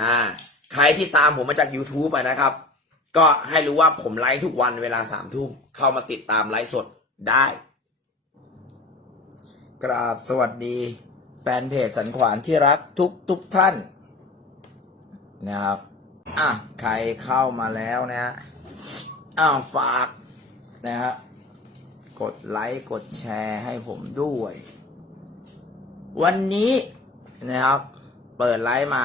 อ่าใครที่ตามผมมาจาก YouTube อะนะครับ ก็ให้รู้ว่าผมไลฟ์ทุกวันเวลาสามทุ่มเข้ามาติดตามไลฟ์สดได้ กราบสวัสดีแฟนเพจสันขวานที่รักทุกทุกท่านนะครับอะใครเข้ามาแล้วนะฮะอ้าวฝากนะฮะกดไลค์กดแชร์ให้ผมด้วย วันนี้นะครับ เปิดไลฟ์มา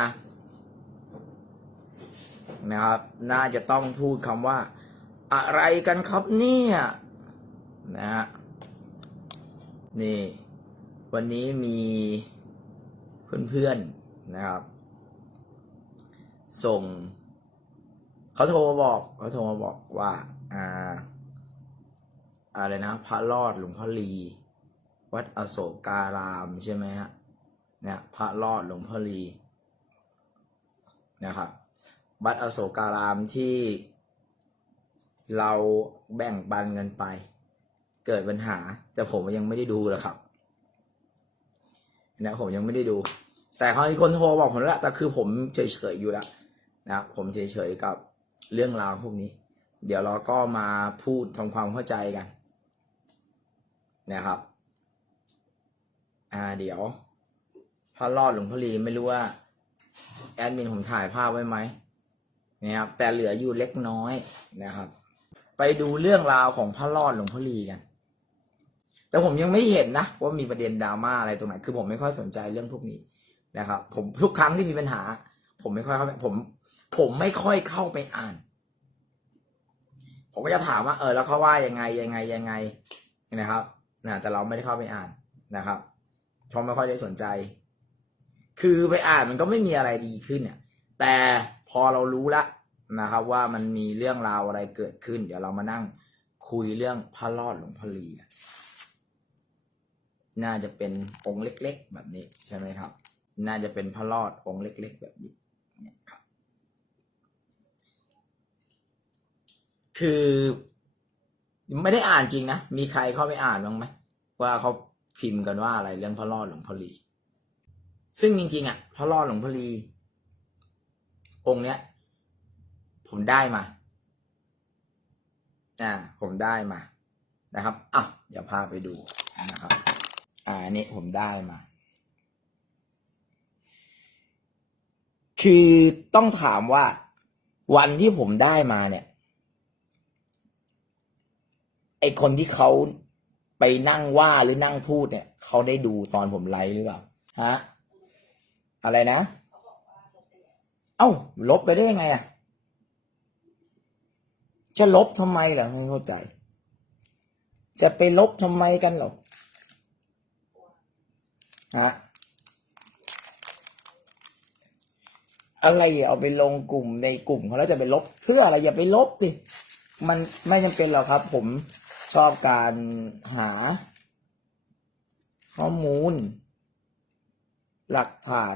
นะครับ น่าจะต้องพูดคำว่า อะไรกันครับเนี่ยนะฮะนี่ วันนี้มีเพื่อนๆนะครับ ส่งเขาโทรมาบอกเขาโทรมาบอกว่า อ่า อะไรนะ พระรอดหลวงพ่อลี วัดอโศการามใช่ไหมฮะเนี่ยพระรอดหลวงพ่อลีนะครับ วัดอโศการามที่เราแบ่งปันกันไป เกิดปัญหา แต่ผมยังไม่ได้ดูเลยครับนะผมยังไม่ได้ดู แต่เขามีคนโทรบอกผมแล้วแต่คือผมเฉยๆอยู่แล้วนะผมเฉยๆกับเรื่องราวพวกนี้ เดี๋ยวเราก็มาพูดทำความเข้าใจกันนะครับ อ่าเดี๋ยวพระรอดหลวงพ่อลีไม่รู้ว่า แอดมินผมถ่ายภาพไว้ไหม นะครับแต่เหลืออยู่เล็กน้อยนะครับ ไปดูเรื่องราวของพระรอดหลวงพ่อลีกัน แต่ผมยังไม่เห็นนะว่ามีประเด็นดราม่าอะไรตรงไหนคือผมไม่ค่อยสนใจเรื่องพวกนี้นะครับ ผมทุกครั้งที่มีปัญหา ผมไม่ค่อยเข้าไปผม ผมไม่ค่อยเข้าไปอ่าน ผมก็จะถามว่า เออ แล้วเขาว่ายังไงยังไงยังไงนะครับนะแต่เราไม่ได้เข้าไปอ่านนะครับเพราะไม่ค่อยได้สนใจ คือไปอ่านมันก็ไม่มีอะไรดีขึ้นเนี่ย แต่พอเรารู้ละนะครับ ว่ามันมีเรื่องราวอะไรเกิดขึ้น เดี๋ยวเรามานั่งคุยเรื่องพระรอดหลวงพ่อลีน่าจะเป็นองค์เล็ก ๆ แบบนี้ใช่ไหมครับ น่าจะเป็นพระรอดองค์เล็ก ๆ แบบนี้เนี่ยครับ คือไม่ได้อ่านจริงนะ มีใครเข้าไปอ่านบ้างไหมว่าเขาพิมพ์กันว่าอะไรเรื่องพระรอดหลวงพ่อลี ซึ่งจริงๆอะพระรอดหลวงพ่อลี องค์เนี้ย ผมได้มาอ่าผมได้มานะครับอะเดี๋ยวพาไปดูนะครับ อ่าอันนี่ผมได้มา คือต้องถามว่า วันที่ผมได้มาเนี่ย ไอคนที่เขาไปนั่งว่าหรือนั่งพูดเนี่ย เขาได้ดูตอนผมไลฟ์หรือเปล่าฮะอะไรนะ เอ้า ลบไปได้ยังไงอะ จะลบทำไมล่ะไม่เข้าใจ จะไปลบทำไมกันหรอฮะอะไรเอาไปลงกลุ่มในกลุ่มเขาแล้วจะไปลบเพื่ออะไรอย่าไปลบดิมันไม่จำเป็นหรอกครับ ผมชอบการหา ข้อมูล หลักฐาน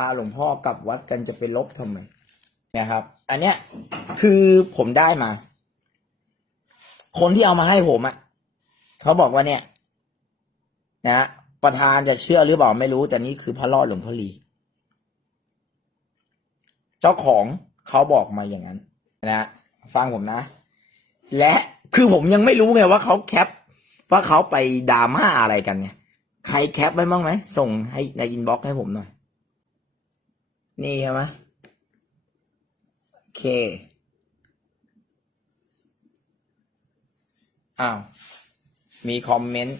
าหลวงพ่อกลับวัดกันจะไปลบทำไมนะครับ อันเนี้ยคือผมได้มา คนที่เอามาให้ผมอะ่ะเขาบอกว่าเนี่ย นะประธานจะเชื่อหรือเปล่าไม่รู้ แต่นี่คือพระรอดหลวงพ่อลี เจ้าของเขาบอกมาอย่างนั้น นะฟังผมนะ และคือผมยังไม่รู้ไงว่าเขาแคป ว่าเขาไปดราม่าอะไรกันเนี่ย ใครแคปไว้บ้างไหมส่งให้ในอินบ็อกซ์ให้ผมหน่อย นี่ใช่ไหมโอเค อ้าว มีคอมเมนต์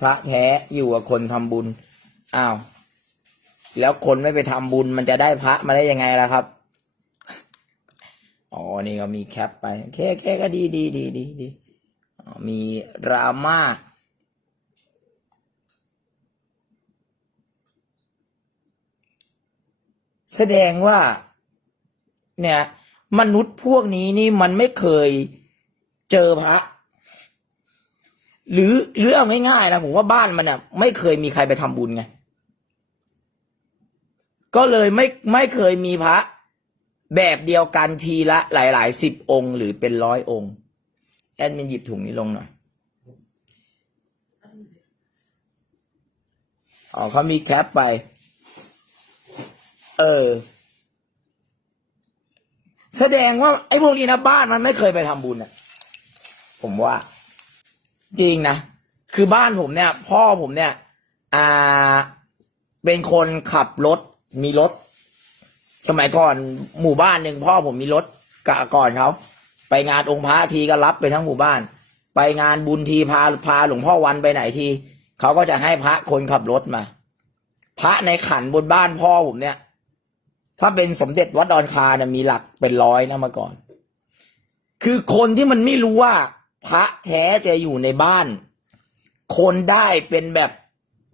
พระแท้อยู่กับคนทำบุญ อ้าว แล้วคนไม่ไปทำบุญมันจะได้พระมาได้ยังไงล่ะครับ อ๋อ นี่ก็มีแคปไปแค่แค่ก็ดีดีดีดีดี มีดราม่า แสดงว่า เนี่ย มนุษย์พวกนี้นี่มันไม่เคยเจอพระ หรือหรือเอาง่ายๆนะผมว่าบ้านมันอะ ไม่เคยมีใครไปทำบุญไงก็เลยไม่ไม่เคยมีพระ แบบเดียวกันทีละ หลายๆสิบองค์หรือเป็นร้อยองค์ แอดมินหยิบถุงนี้ลงหน่อยอ๋อเขามีแคปไป เออ แสดงว่า ไอ้พวกนี้นะบ้านมันไม่เคยไปทำบุญอะผมว่า จริงนะ คือบ้านผมเนี่ย พ่อผมเนี่ย อ่า เป็นคนขับรถ มีรถ สมัยก่อนหมู่บ้านหนึ่งพ่อผมมีรถกะก่อนเขาไปงานองค์พระทีก็รับไปทั้งหมู่บ้าน ไปงานบุญทีพาพาหลวงพ่อวันไปไหนทีเขาก็จะให้พระคนขับรถมา พระในขันบนบ้านพ่อผมเนี่ย ถ้าเป็นสมเด็จวัดดอนคาเนี่ยมีหลักเป็นร้อยนะมาก่อน คือคนที่มันไม่รู้ว่า พระแท้จะอยู่ในบ้าน คนได้เป็นแบบ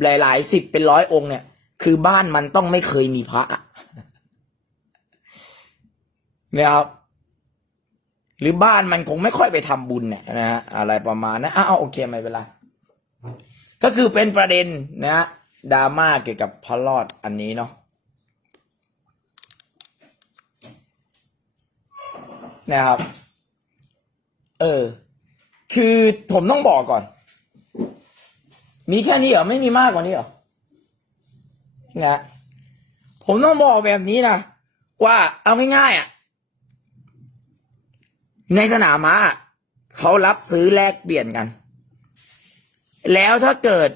หลายๆสิบเป็นร้อยองค์เนี่ย คือบ้านมันต้องไม่เคยมีพระอะนะครับหรือบ้านมันคงไม่ค่อยไปทำบุญเนี่ยนะฮะอะไรประมาณนั้นอ้าวโอเคไม่เป็นไรก็คือเป็นประเด็นนะฮะดราม่าเกี่ยวกับพระรอดอันนี้เนาะ นะครับ เออ คือผมต้องบอกก่อน มีแค่นี้เหรอ ไม่มีมากกว่านี้เหรอนะผมต้องบอกแบบนี้นะ ว่าเอาง่ายๆอะ ในสนามม้าเขารับซื้อแลกเปลี่ยนกัน แล้วถ้าเกิด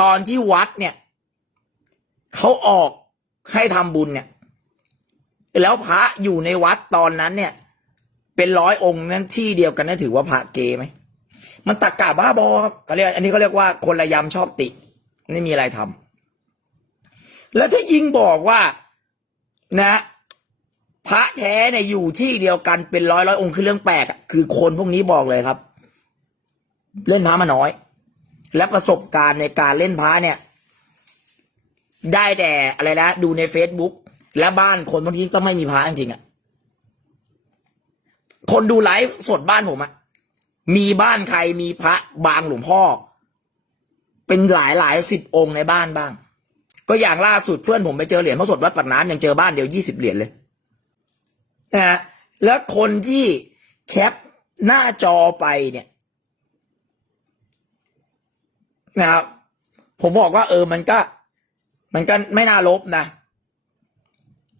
ตอนที่วัดเนี่ย เขาออกให้ทำบุญเนี่ย แล้วพระอยู่ในวัดตอนนั้นเนี่ย เป็นร้อยองค์นั้นที่เดียวกันนั่นถือว่าพระเกไหมมันตักกะบ้าบอครับเขาเรียกอันนี้เขาเรียกว่าคนระยำชอบติ ไม่มีอะไรทำแล้วถ้ายิงบอกว่านะ พระแท้เนี่ยอยู่ที่เดียวกันเป็นร้อยร้อยองค์คือเรื่องแปลกคือคนพวกนี้บอกเลยครับ เล่นพระมาน้อย และประสบการณ์ในการเล่นพระเนี่ย ได้แต่อะไรนะดูใน Facebook และบ้านคนบางทีต้องไม่มีพระจริงๆอะ คนดูไลฟ์สดบ้านผมอะมีบ้านใครมีพระบางหลวงพ่อ เป็นหลายหลายสิบองค์ในบ้านบ้าง ก็อย่างล่าสุดเพื่อนผมไปเจอเหรียญพระสดวัดปากน้ำยังเจอบ้านเดียวยี่สิบเหรียญเลยนะฮะแล้วคนที่แคปหน้าจอไปเนี่ยนะครับผมบอกว่าเออมันก็ มันก็ไม่น่าลบนะ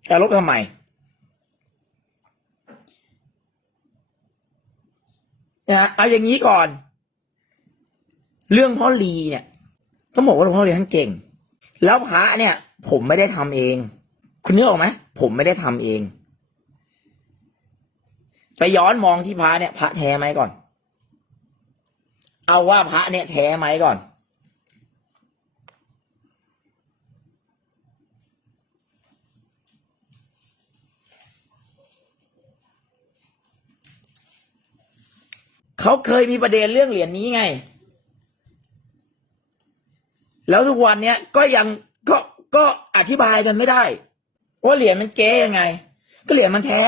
จะลบทำไม นะฮะเอาอย่างนี้ก่อน เรื่องพ่อลีเนี่ยต้องบอกว่าหลวงพ่อลีท่านเก่ง แล้วพระเนี่ย ผมไม่ได้ทำเอง คุณนึกออกไหมผมไม่ได้ทำเอง ไปย้อนมองที่พระเนี่ย พระแท้ไหมก่อน เอาว่าพระเนี่ยแท้ไหมก่อน เขาเคยมีประเด็นเรื่องเหรียญนี้ไง แล้วทุกวันเนี้ยก็ยังก็ก็อธิบายกันไม่ได้ ว่าเหรียญมันเก๊ยังไง ก็เหรียญมันแท้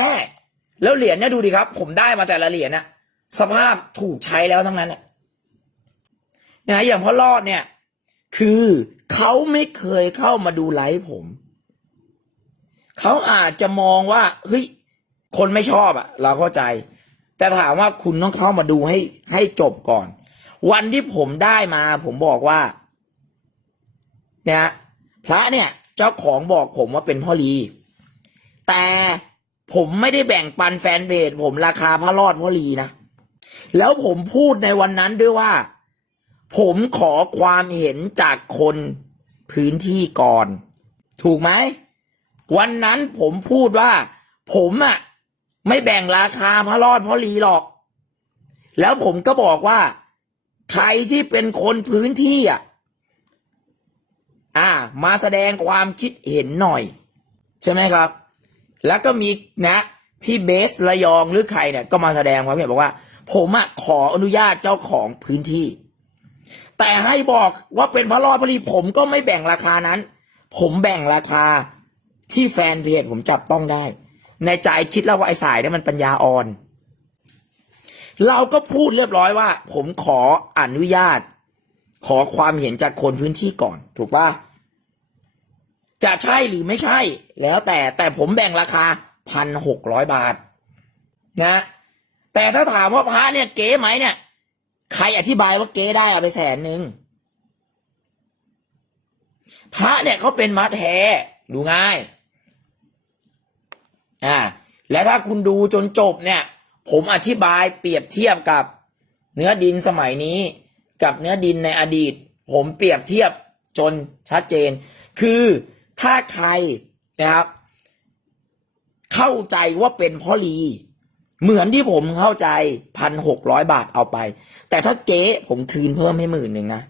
แล้วเหรียญเนี่ยดูดิครับ ผมได้มาแต่ละเหรียญนะสภาพถูกใช้แล้วทั้งนั้นน่ะนะอย่างพ่อรอดเนี่ย คือเขาไม่เคยเข้ามาดูไลฟ์ผม เขาอาจจะมองว่าเฮ้ยคนไม่ชอบอะเราเข้าใจ แต่ถามว่าคุณต้องเข้ามาดูให้ให้จบก่อน วันที่ผมได้มา ผมบอกว่าเนี่ยพระเนี่ย เจ้าของบอกผมว่าเป็นพ่อลีแต่ผมไม่ได้แบ่งปันแฟนเพจผมราคาพระรอดพ่อลีนะแล้วผมพูดในวันนั้นด้วยว่า ผมขอความเห็นจากคนพื้นที่ก่อน ถูกไหม วันนั้นผมพูดว่า ผมอะ ไม่แบ่งราคาพระรอดพ่อลีหรอก แล้วผมก็บอกว่า ใครที่เป็นคนพื้นที่อะ อ่า มาแสดงความคิดเห็นหน่อย ใช่ไหมครับ แล้วก็มีนะพี่เบสระยองหรือใครเนี่ย ก็มาแสดงความเห็นบอกว่า ผมอะขออนุญาตเจ้าของพื้นที่ แต่ให้บอกว่าเป็นพระรอดพอดีผมก็ไม่แบ่งราคานั้น ผมแบ่งราคาที่แฟนเพจผมจับต้องได้ ในใจคิดแล้วว่าไอ้สายเนี่ยมันปัญญาอ่อน เราก็พูดเรียบร้อยว่า ผมขออนุญาต ขอความเห็นจากคนพื้นที่ก่อน ถูกปะจะใช่หรือไม่ใช่ แล้วแต่แต่ผมแบ่งราคาพันหกร้อยบาท นะ แต่ถ้าถามว่าพระเนี่ยเก๋ไหมเนี่ย ใครอธิบายว่าเก๋ได้อาไปแสนหนึ่งพระเนี่ยเขาเป็นมาแท้ดูง่าย อ่าและถ้าคุณดูจนจบเนี่ย ผมอธิบายเปรียบเทียบกับเนื้อดินสมัยนี้ กับเนื้อดินในอดีต ผมเปรียบเทียบจนชัดเจน คือถ้าใครนะครับ เข้าใจว่าเป็นพ่อลี เหมือนที่ผมเข้าใจพันหกร้อยบาทเอาไป แต่ถ้าเก๊ผมคืนเพิ่มให้หมื่นหนึ่งนะ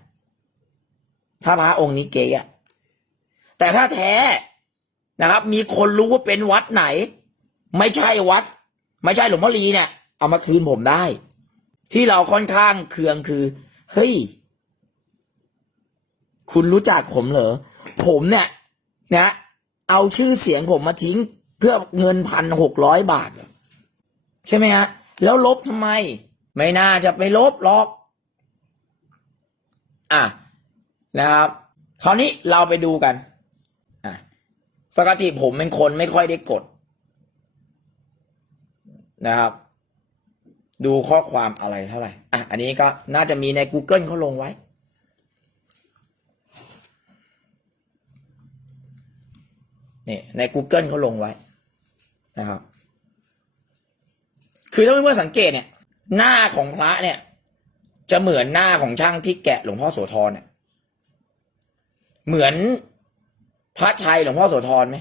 ถ้าพระองค์นี้เก๊อะแต่ถ้าแท้นะครับ มีคนรู้ว่าเป็นวัดไหน ไม่ใช่วัด ไม่ใช่หลวงพ่อลีเนี่ย เอามาคืนผมได้ ที่เราค่อนข้างเคืองคือ เฮ้ย คุณรู้จักผมเหรอ ผมเนี่ย นะ เอาชื่อเสียงผมมาทิ้งเพื่อเงินพันหกร้อยบาทใช่ไหมฮะ แล้วลบทำไม ไม่น่าจะไปลบหรอก อะ นะครับ คราวนี้เราไปดูกัน อะ ปกติผมเป็นคนไม่ค่อยได้กด นะครับ ดูข้อความอะไรเท่าไหร่อะอันนี้ก็น่าจะมีใน Google เขาลงไว้นี่ใน Google เขาลงไว้นะครับ คือถ้าเพื่อนๆสังเกตเนี่ย หน้าของพระเนี่ย จะเหมือนหน้าของช่างที่แกะหลวงพ่อโสธรเนี่ย เหมือนพระชัยหลวงพ่อโสธรไหม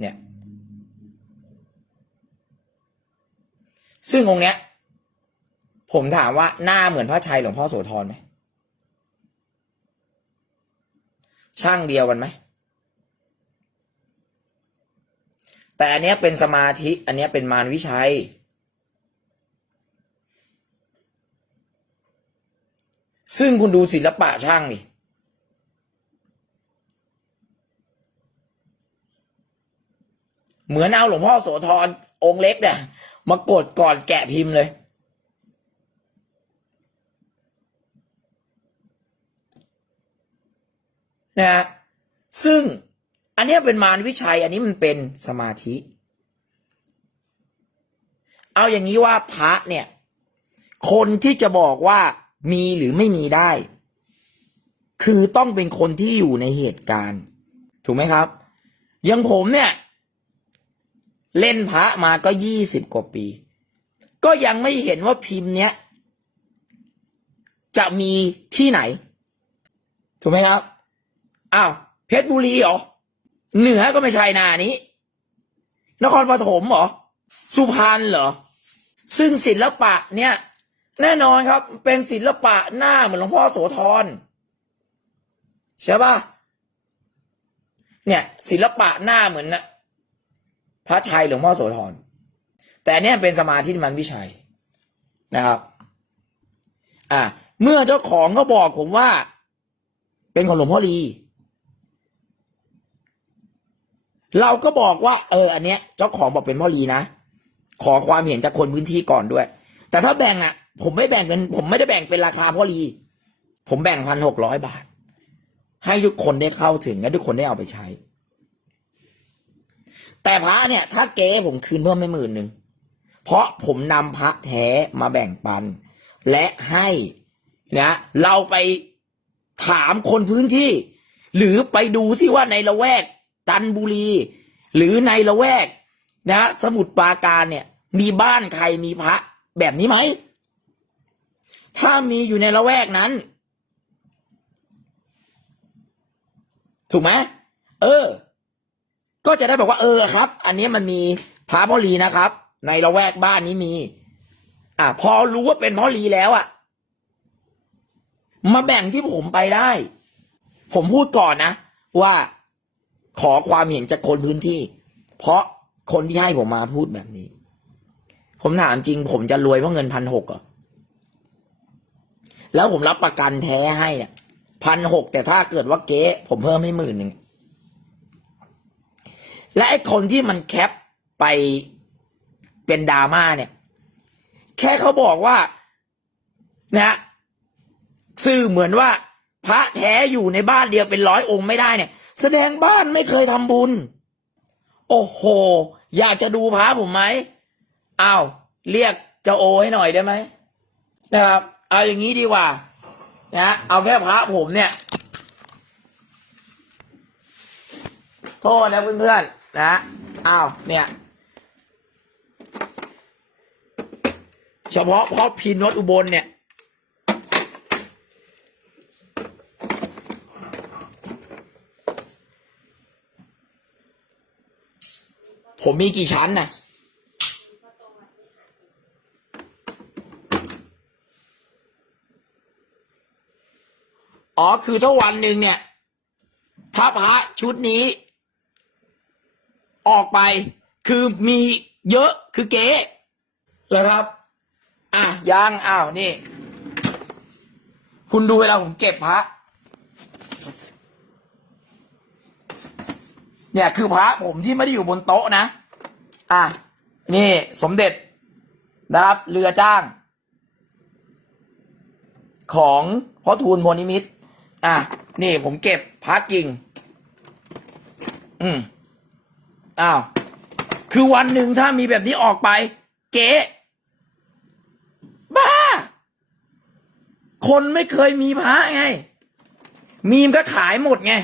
เนี่ย ซึ่งองค์เนี้ย ผมถามว่าหน้าเหมือนพระชัยหลวงพ่อโสธรไหมช่างเดียวกันไหม แต่อันเนี้ยเป็นสมาธิ อันเนี้ยเป็นมารวิชัย ซึ่งคุณดูศิลปะช่างดิเหมือนเอาหลวงพ่อโสธรองค์เล็กเนี่ย มากดก่อนแกะพิมพ์เลยนะฮะซึ่งอันนี้เป็นมารวิชัย อันนี้มันเป็นสมาธิ เอาอย่างนี้ว่าพระเนี่ย คนที่จะบอกว่ามีหรือไม่มีได้ คือต้องเป็นคนที่อยู่ในเหตุการณ์ ถูกไหมครับ อยังผมเนี่ย เล่นพระมาก็ยี่สิบกว่าปี ก็ยังไม่เห็นว่าพิมพ์เนี้ย จะมีที่ไหน ถูกไหมครับอ้าวเพชรบุรีเหรอ เหนือก็ไม่ใช่นานี้ นครปฐมเหรอ สุพรรณเหรอ ซึ่งศิลปะเนี่ย แน่นอนครับ เป็นศิลปะหน้าเหมือนหลวงพ่อโสธรใช่ปะเนี่ยศิลปะหน้าเหมือนนะ พระชัยหลวงพ่อโสธรแต่เนี่ยเป็นสมาธิมันวิชัยนะครับ อ่าเมื่อเจ้าของก็บอกผมว่า เป็นของหลวงพ่อลีเราก็บอกว่า เออ อันเนี้ย เจ้าของบอกเป็นพ่อลีนะขอความเห็นจากคนพื้นที่ก่อนด้วย แต่ถ้าแบ่งอะ ผมไม่แบ่งเป็น ผมไม่ได้แบ่งเป็นราคาพ่อลี ผมแบ่งพันหกร้อยบาท ให้ทุกคนได้เข้าถึงและทุกคนได้เอาไปใช้ แต่พระเนี่ย ถ้าเก๊ผมคืนเพิ่มไม่หมื่นหนึ่งเพราะผมนำพระแท้มาแบ่งปัน และให้นะเราไปถามคนพื้นที่ หรือไปดูซิว่าในละแวกจันบุรี หรือในละแวก นะ สมุทรปราการเนี่ย มีบ้านใครมีพระแบบนี้ไหม ถ้ามีอยู่ในละแวกนั้น ถูกไหมเออ ก็จะได้บอกว่าเออครับ อันนี้มันมีพระพ่อลีนะครับ ในละแวกบ้านนี้มี อะพอรู้ว่าเป็นพ่อลีแล้วอะ มาแบ่งที่ผมไปได้ ผมพูดก่อนนะ ว่าขอความเห็นจากคนพื้นที่ เพราะคนที่ให้ผมมาพูดแบบนี้ ผมถามจริง ผมจะรวยเพราะเงินพันหกเหรอแล้วผมรับประกันแท้ให้เนี่ยพันหกแต่ถ้าเกิดว่าเก๊ผมเพิ่มให้หมื่นหนึ่ง และไอ้คนที่มันแคปไปเป็นดราม่าเนี่ย แค่เขาบอกว่านะสื่อเหมือนว่า พระแท้อยู่ในบ้านเดียวเป็นร้อยองค์ไม่ได้เนี่ย แสดงบ้านไม่เคยทำบุญ โอ้โห อยากจะดูพระผมไหมอ้าวเรียกเจ้าโอให้หน่อยได้ไหมนะครับ เอาอย่างนี้ดีกว่านะเอาแค่พระผมเนี่ย โทษแล้วเพื่อนๆ นะอ้าวเนี่ย เฉพาะพ่อพินวัดอุบลเนี่ยผมมีกี่ชั้นน่ะอ๋อ คือถ้าวันหนึ่งเนี่ย ถ้าพระชุดนี้ ออกไป คือมีเยอะคือเก๊เหรอครับ อะยังอ้าวนี่ คุณดูเวลาผมเก็บพระเนี่ยคือพระผมที่ไม่ได้อยู่บนโต๊ะนะ อะ นี่สมเด็จนะครับ เรือจ้าง ของพ่อทูลโมนิมิต อะ นี่ผมเก็บพระกิ่ง อืม อ้าว คือวันหนึ่งถ้ามีแบบนี้ออกไป เก๋บ้า คนไม่เคยมีพระไง มีมก็ขายหมดไง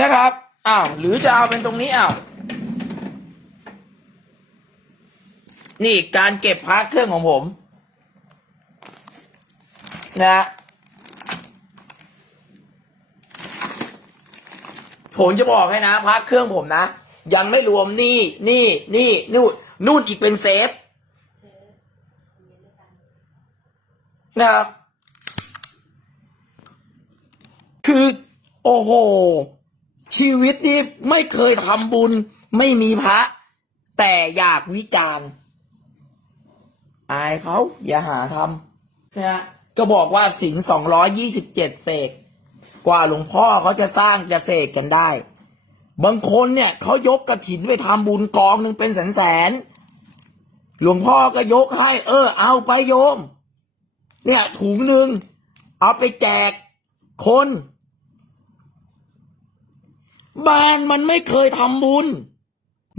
นะครับ อ้าว หรือจะเอาเป็นตรงนี้อ้าว นี่การเก็บพระเครื่องของผม นะ ผมจะบอกให้นะพระเครื่องผมนะ ยังไม่รวมนี่นี่นี่นู่นนู่นอีกเป็นเซฟนะครับ คือ โอ้โห ชีวิตนี้ไม่เคยทำบุญ ไม่มีพระ แต่อยากวิจารณ์อายเขาอย่าหาทำนะก็บอกว่าสิงสองร้อยยี่สิบเจ็ดเสก กว่าหลวงพ่อเขาจะสร้างจะเสกกันได้ บางคนเนี่ยเขายกกระถินไปทำบุญกองหนึ่งเป็นแสนแสนหลวงพ่อก็ยกให้ เออ เอาไปโยม เนี่ยถุงหนึ่งเอาไปแจกคน บ้านมันไม่เคยทำบุญ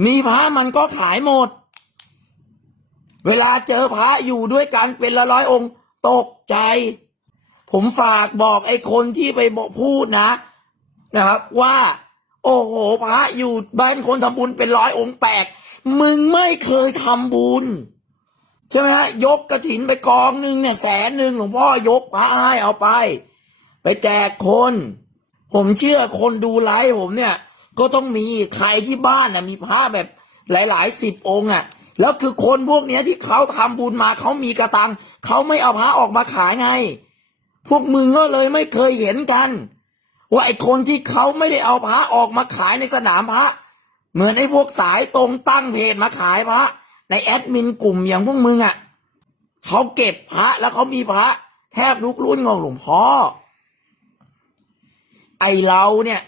มีพระมันก็ขายหมด เวลาเจอพระอยู่ด้วยกันเป็นละร้อยองค์ ตกใจ ผมฝากบอกไอ้คนที่ไปบอกพูดนะ นะครับ ว่า โอ้โหพระอยู่บ้านคนทำบุญเป็นร้อยองค์แปลกมึงไม่เคยทำบุญ ใช่ไหมฮะยกกระถินไปกองหนึ่งเนี่ยแสนหนึ่งหลวงพ่อยกพระให้เอาไป ไปแจกคน ผมเชื่อคนดูไลฟ์ผมเนี่ย ก็ต้องมีใครที่บ้านน่ะมีพระแบบหลายๆสิบองค์อะแล้วคือคนพวกเนี้ยที่เขาทำบุญมาเขามีกระตังเขาไม่เอาพระออกมาขายไง พวกมึงก็เลยไม่เคยเห็นกัน ว่าไอ้คนที่เขาไม่ได้เอาพระออกมาขายในสนามพระ เหมือนไอ้พวกสายตรงตั้งเพจมาขายพระ ในแอดมินกลุ่มอย่างพวกมึงอะเขาเก็บพระแล้วเขามีพระ แทบทุกรุ่นของหลวงพ่อไอเราเนี่ย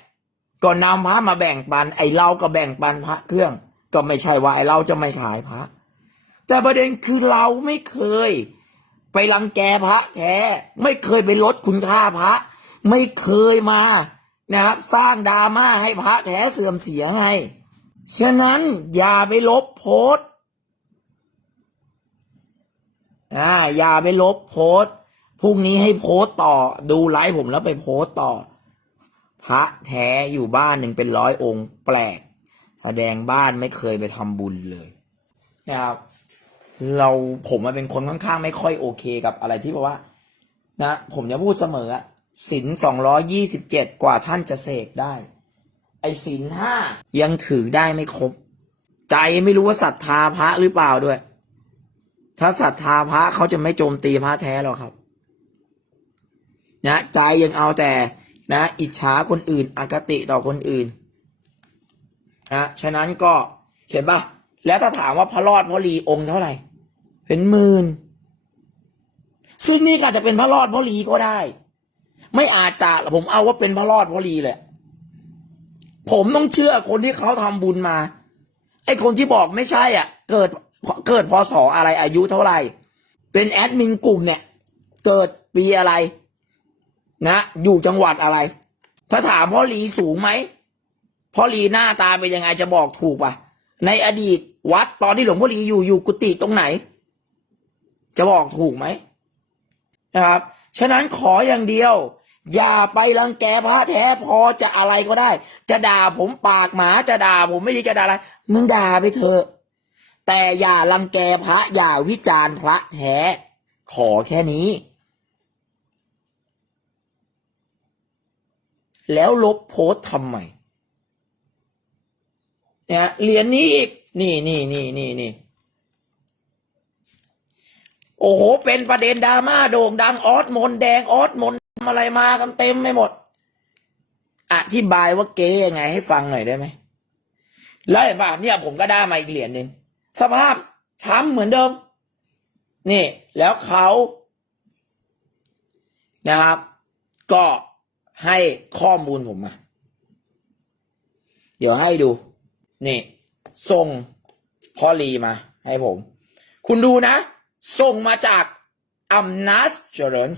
ก็นำพระมาแบ่งปัน ไอเราก็แบ่งปันพระเครื่อง ก็ไม่ใช่ว่าไอเราจะไม่ขายพระ แต่ประเด็นคือเราไม่เคย ไปรังแกพระแท้ไม่เคยไปลดคุณค่าพระ ไม่เคยมานะครับสร้างดราม่าให้พระแท้เสื่อมเสียไง ฉะนั้นอย่าไปลบโพสอ่าอย่าไปลบโพสพรุ่งนี้ให้โพสต่อดูไลฟ์ผมแล้วไปโพสต่อ พระแท้อยู่บ้านหนึ่งเป็นร้อยองค์แปลก แสดงบ้านไม่เคยไปทำบุญเลยนะครับ เราผมมันเป็นคนค่อนข้างไม่ค่อยโอเคกับอะไรที่บอกว่า นะ ผมจะพูดเสมอสินสองร้อยี่สิบเจ็ดกว่าท่านจะเสกได้ ไอสินห้ายังถือได้ไม่ครบ ใจไม่รู้ว่าศรัทธาพระหรือเปล่าด้วย ถ้าศรัทธาพระเขาจะไม่โจมตีพระแท้หรอกครับนะใจยังเอาแต่นะ อิจฉาคนอื่นอคติต่อคนอื่นนะฉะนั้นก็เห็นปะแล้วถ้าถามว่าพระรอดพระลีองค์เท่าไหร่ เป็นหมื่นซึ่งนี่ก็อาจจะเป็นพระรอดพระลีก็ได้ ไม่อาจจะผมเอาว่าเป็นพระรอดพระลีเลยผมต้องเชื่อคนที่เขาทำบุญมา ไอ้คนที่บอกไม่ใช่อะ เกิดเกิดพศอะไรอายุเท่าไหร่ เป็นแอดมินกลุ่มเนี่ย เกิดปีอะไร นะ อยู่จังหวัดอะไร ถ้าถามพ่อลีสูงไหมพ่อลีหน้าตาเป็นยังไงจะบอกถูกป่ะ ในอดีตวัดตอนที่หลวงพ่อลีอยู่อยู่กุฏิตรงไหน จะบอกถูกไหมนะครับ ฉะนั้นขออย่างเดียว อย่าไปรังแกพระแท้พอจะอะไรก็ได้ จะด่าผมปากหมาจะด่าผมไม่ดีจะด่าอะไรมึงด่าไปเถอะแต่อย่ารังแกพระอย่าวิจารณ์พระแท้ขอแค่นี้ แล้วลบโพสทำไมเนี่ยเหรียญนี้อีก นี่นี่นี่นี่นี่ โอ้โห เป็นประเด็นดราม่าโด่งดังออสมนแดงออสมนอะไรมากันเต็มไม่หมด อธิบายว่าเก๊ยังไงให้ฟังหน่อยได้ไหมแล้วเห็นป่ะเนี่ยผมก็ได้มาอีกเหรียญหนึ่งสภาพช้ำเหมือนเดิม นี่ แล้วเขานะครับ ก็ให้ข้อมูลผมมา เดี๋ยวให้ดู นี่ส่งพ่อลีมาให้ผม คุณดูนะ ส่งมาจากอัมนัสเจริญ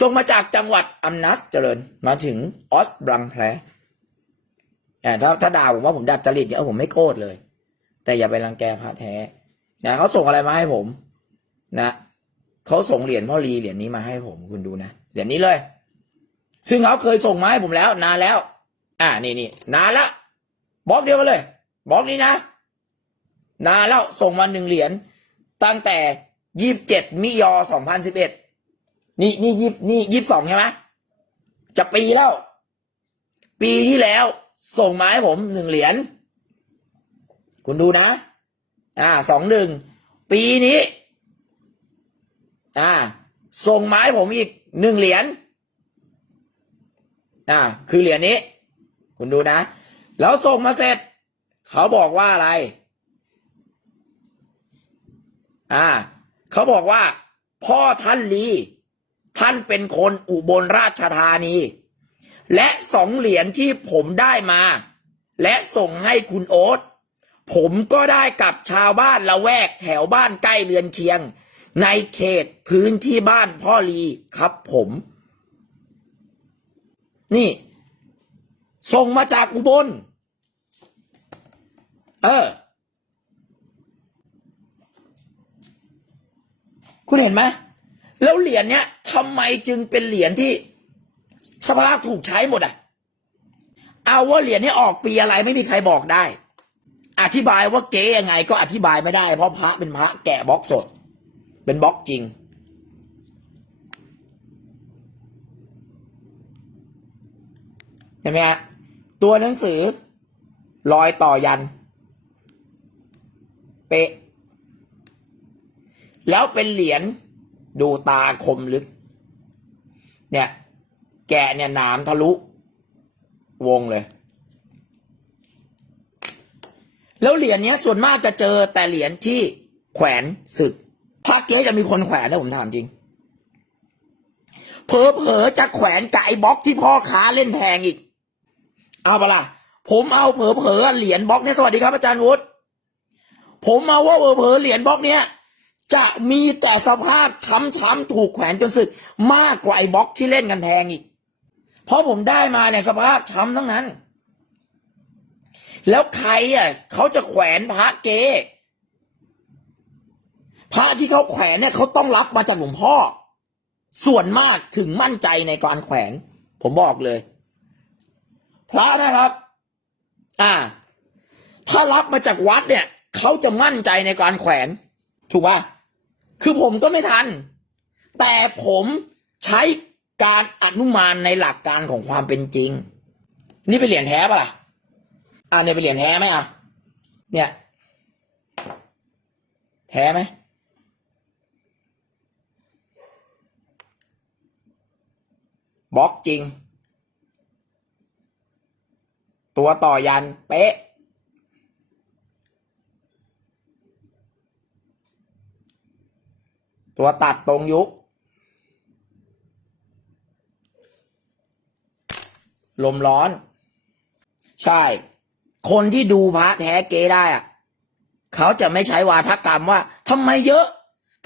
ส่งมาจากจังหวัดอัมนัสเจริญมาถึงออสบรังแพลอ่าถ้าถ้าด่าผมว่าผมดัดจริตเนี่ยผมไม่โกรธเลย แต่อย่าไปรังแกพระแท้นะเขาส่งอะไรมาให้ผม นะเขาส่งเหรียญพ่อลีเหรียญนี้มาให้ผมคุณดูนะเหรียญนี้เลย ซึ่งเขาเคยส่งมาให้ผมแล้ว นานแล้ว อ่านี่นี่นานละบล็อกเดียวกันเลยบล็อกนี้นะ นานแล้วส่งมาหนึ่งเหรียญตั้งแต่ยี่สิบเจ็ดมิยอสองพันสิบเอ็ดนี่นี่ยี่นี่ยี่สิบสองใช่ไหมจะปีแล้ว ปีที่แล้ว ส่งมาให้ผมหนึ่งเหรียญคุณดูนะ อ่าสองหนึ่งปีนี้ อ่า ส่งมาให้ผมอีกหนึ่งเหรียญอ่า คือเหรียญนี้ คุณดูนะ แล้วส่งมาเสร็จ เขาบอกว่าอะไร อ่าเขาบอกว่า พ่อท่านลี ท่านเป็นคนอุบลราชธานี และสองเหรียญที่ผมได้มา และส่งให้คุณโอ๊ตผมก็ได้กับชาวบ้านละแวกแถวบ้านใกล้เรือนเคียง ในเขตพื้นที่บ้านพ่อลีครับผม นี่ ส่งมาจากอุบล เออ คุณเห็นไหมแล้วเหรียญเนี้ยทำไมจึงเป็นเหรียญที่สภาพถูกใช้หมดอะ เอาว่าเหรียญนี้ออกปีอะไรไม่มีใครบอกได้ อธิบายว่าเก๊ยังไงก็อธิบายไม่ได้ เพราะพระเป็นพระแกะบล็อกสด เป็นบล็อกจริง เห็นไหมฮะตัวหนังสือรอยต่อยัน เป๊ะ แล้วเป็นเหรียญดูตาคมลึก เนี่ย แกะเนี่ยหนามทะลุ วงเลย แล้วเหรียญเนี้ยส่วนมากจะเจอแต่เหรียญที่แขวนศึกพระเก๊จะมีคนแขวนนะผมถามจริง เผลอเผอจะแขวนกับไอ้บล็อกที่พ่อค้าเล่นแพงอีก เอาปะล่ะผมเอาเผลอเผอเหรียญบล็อกเนี่ยสวัสดีครับอาจารย์วุฒิผมเอาว่าเผลอเผอเหรียญบล็อกเนี้ย จะมีแต่สภาพช้ำๆถูกแขวนจนสึก มากกว่าไอ้บล็อกที่เล่นกันแพงอีก เพราะผมได้มาเนี่ยสภาพช้ำทั้งนั้น แล้วใครอะเขาจะแขวนพระเกพระที่เขาแขวนเนี่ยเขาต้องรับมาจากหลวงพ่อ ส่วนมากถึงมั่นใจในการแขวน ผมบอกเลย พระนะครับ อ่า ถ้ารับมาจากวัดเนี่ยเขาจะมั่นใจในการแขวน ถูกป่ะ คือผมก็ไม่ทัน แต่ผมใช้การอนุมานในหลักการของความเป็นจริง นี่เป็นเหรียญแท้ปะล่ะอ่าเนี่ยเป็นเหรียญแท้ไหมอะ เนี่ย แท้ไหมบล็อกจริง ตัวต่อยันเป๊ะ ตัวตัดตรงยุค ลมร้อน ใช่ คนที่ดูพระแท้เกได้อะเขาจะไม่ใช้วาทกรรมว่าทำไมเยอะ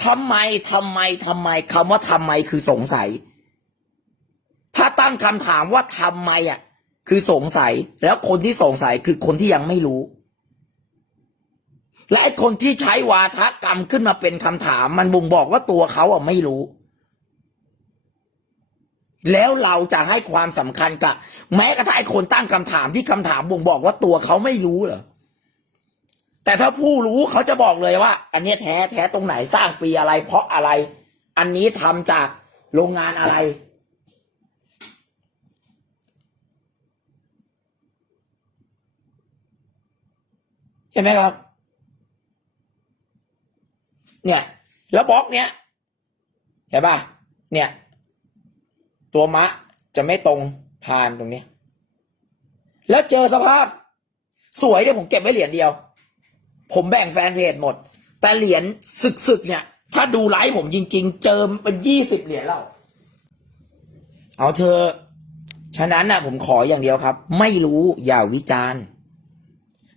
ทำไมทำไมทำไมคำว่าทำไมคือสงสัย ถ้าตั้งคำถามว่าทำไมอะ คือสงสัย แล้วคนที่สงสัยคือคนที่ยังไม่รู้ และคนที่ใช้วาทกรรมขึ้นมาเป็นคำถาม มันบ่งบอกว่าตัวเขาอะไม่รู้ แล้วเราจะให้ความสำคัญกับ แม้กระทั่งไอ้คนตั้งคำถามที่คำถามบ่งบอกว่าตัวเขาไม่รู้เหรอแต่ถ้าผู้รู้เขาจะบอกเลยว่า อันนี้แท้แท้ตรงไหนสร้างปีอะไร เพราะอะไร อันนี้ทำจากโรงงานอะไร เห็นไหมครับ เนี่ย แล้วบล็อกเนี้ยเห็นป่ะเนี่ย ตัวมะจะไม่ตรงพานตรงเนี้ยแล้วเจอสภาพ สวยเนี่ยผมเก็บไว้เหรียญเดียว ผมแบ่งแฟนเพจหมด แต่เหรียญศึกๆเนี่ย ถ้าดูไลฟ์ผมจริง ๆ เจอเป็นยี่สิบเหรียญแล้ว เอาเธอ ฉะนั้นนะผมขออย่างเดียวครับ ไม่รู้อย่าวิจารณ์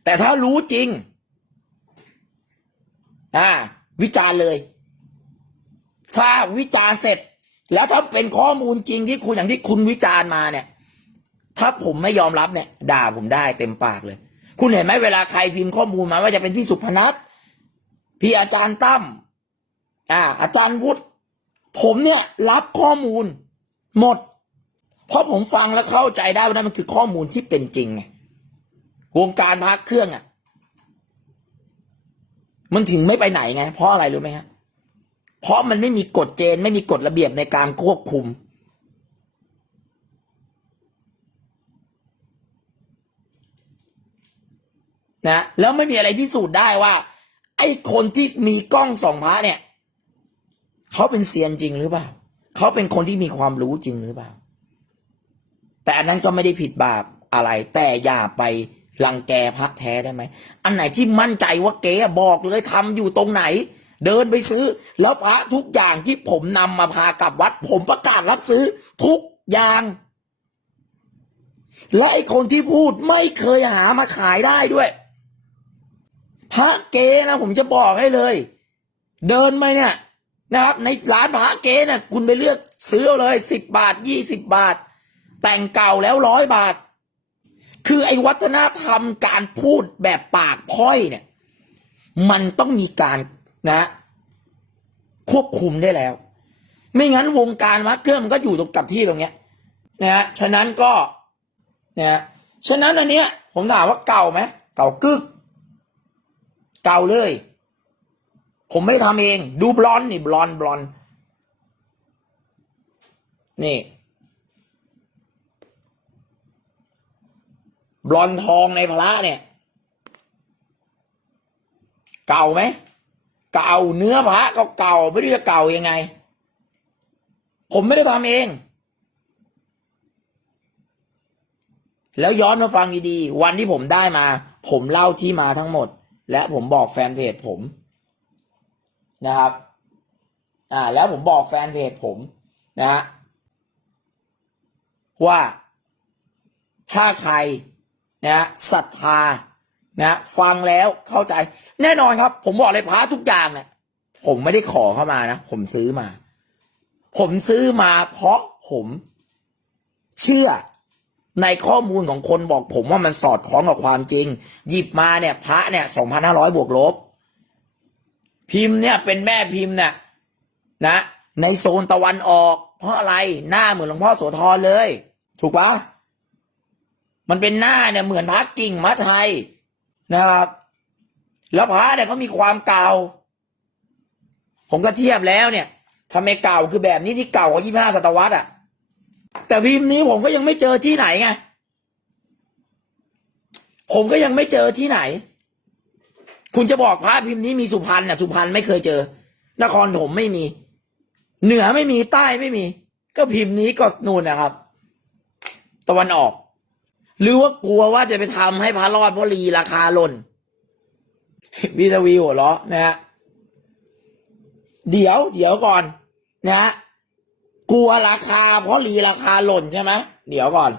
แต่ถ้ารู้จริง อ่า วิจารณ์เลย ถ้าวิจารณ์เสร็จ แล้วถ้าเป็นข้อมูลจริงที่คุณอย่างที่คุณวิจารณ์มาเนี่ย ถ้าผมไม่ยอมรับเนี่ย ด่าผมได้เต็มปากเลย คุณเห็นไหมเวลาใครพิมพ์ข้อมูลมาว่าจะเป็นพี่สุพนัทพี่อาจารย์ตั้มอ่า อาจารย์วุฒิผมเนี่ยรับข้อมูล หมด เพราะผมฟังแล้วเข้าใจได้ว่านั่นมันคือข้อมูลที่เป็นจริงไงวงการพักเครื่องอะ มันถึงไม่ไปไหนไง เพราะอะไรรู้ไหมฮะเพราะมันไม่มีกฎเกณฑ์ไม่มีกฎระเบียบในการควบคุม นะแล้วไม่มีอะไรพิสูจน์ได้ว่า ไอ้คนที่มีกล้องส่องพระเนี่ยเขาเป็นเซียนจริงหรือเปล่าเขาเป็นคนที่มีความรู้จริงหรือเปล่า แต่อันนั้นก็ไม่ได้ผิดบาปอะไร แต่อย่าไป รังแกพระแท้ได้ไหม อันไหนที่มั่นใจว่าเก๋บอกเลยทำอยู่ตรงไหน เดินไปซื้อ แล้วพระทุกอย่างที่ผมนำมาพากลับวัด ผมประกาศรับซื้อทุกอย่าง และไอ้คนที่พูดไม่เคยหามาขายได้ด้วย พระเกนะผมจะบอกให้เลย เดินไปเนี่ยนะครับ ในร้านพระเกเนี่ยคุณไปเลือกซื้อเลยสิบบาทยี่สิบบาท แต่งเก่าแล้วร้อยบาท คือไอ้วัฒนธรรมการพูดแบบปากพ้อยเนี่ย มันต้องมีการนะ ควบคุมได้แล้ว ไม่งั้นวงการพระเครื่องมันก็อยู่ตรงกับที่ตรงเนี้ยนะฮะฉะนั้นก็นะฮะฉะนั้นอันเนี้ย ผมถามว่าเก่าไหมเก่ากึก เก่าเลย ผมไม่ได้ทำเอง ดูบลอนนี่บลอนบลอนนี่ ลอนทองในพระเนี่ย เก่าไหมเก่าเนื้อพระก็เก่าไม่รู้จะเก่ายังไง ผมไม่ได้ทำเอง แล้วย้อนมาฟังดีๆวันที่ผมได้มา ผมเล่าที่มาทั้งหมด และผมบอกแฟนเพจผมนะครับ อ่า แล้วผมบอกแฟนเพจผมนะฮะว่าถ้าใคร นะศรัทธานะฟังแล้วเข้าใจ แน่นอนครับ ผมบอกเลยพระทุกอย่างเนี่ยผมไม่ได้ขอเข้ามานะ ผมซื้อมา ผมซื้อมาเพราะผมเชื่อในข้อมูลของคนบอกผมว่ามันสอดคล้องกับความจริง หยิบมาเนี่ย พระเนี่ยสองพันห้าร้อยบวกลบ พิมพ์เนี่ยเป็นแม่พิมพ์เนี่ยนะ ในโซนตะวันออก เพราะอะไรหน้าเหมือนหลวงพ่อโสธรเลย ถูกปะ มันเป็นหน้าเนี่ยเหมือนพระกิ่งมะไทยนะครับ แล้วพระเนี่ยเขามีความเก่า ผมก็เทียบแล้วเนี่ยทำไมเก่าคือแบบนี้ที่เก่ากว่ายี่ห้าศตวรรษอะ แต่พิมพ์นี้ผมก็ยังไม่เจอที่ไหนไงผมก็ยังไม่เจอที่ไหน คุณจะบอกพระพิมพ์นี้มีสุพรรณน่ะสุพรรณไม่เคยเจอ นครถมไม่มี เหนือไม่มีใต้ไม่มี ก็พิมพ์นี้ก็นู่นนะครับ ตะวันออก หรือว่ากลัวว่าจะไปทำให้พระรอดเพราะรีราคาหล่นวิทวีหัวเราะนะฮะเดี๋ยว เดี๋ยวก่อนนะฮะกลัวราคาเพราะรีราคาหล่นใช่ไหมเดี๋ยวก่อน